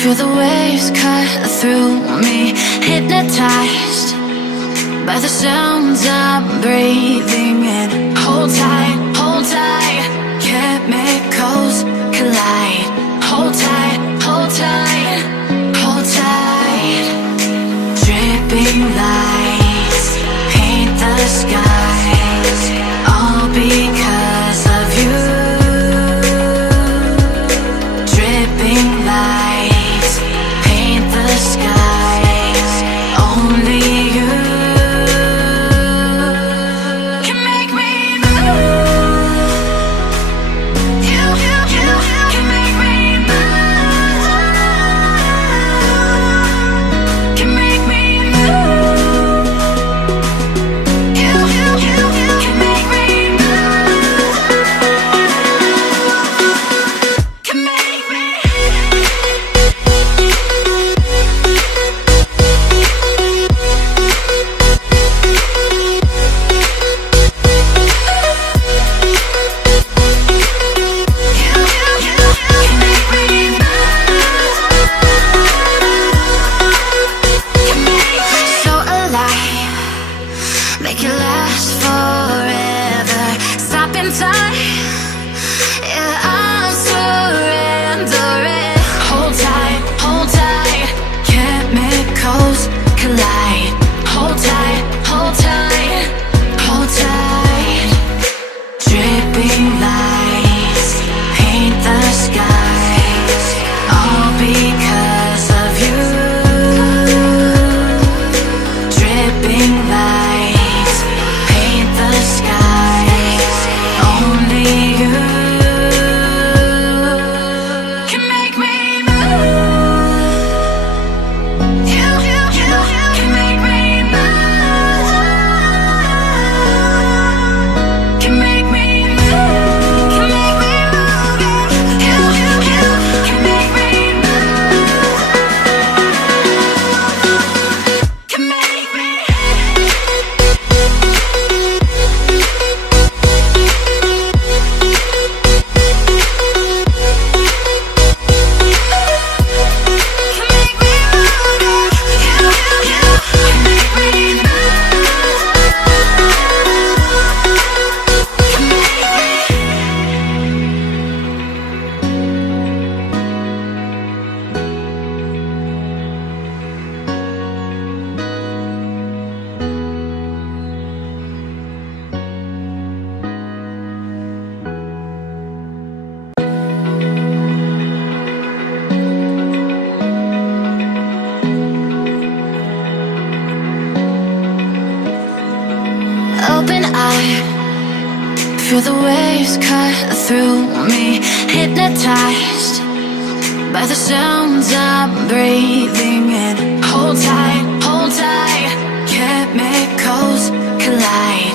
Feel the waves cut through me, hypnotized by the sounds I'm breathing in. Hold tight, chemicals collide. Hold tight, hold tight, hold tight. Dripping lights paint the skies, all because of you. Dripping lights paint the skies, only you can make me move. You can make me move. Can make me move. You can make me move. Can make me. So alive, make it last forever. Stop in time, yeah, I'm surrendering. Hold tight, chemicals collide. Hold tight, hold tight, hold tight. Dripping lights paint the skies, all because of you. Dripping lights paint the skies, only you can make me move. You can make me move. Can make me move. Can make me move. You can make me move. Can make me. Open eye, feel the waves cut through me, hypnotized by the sounds I'm breathing in. Hold tight, chemicals collide.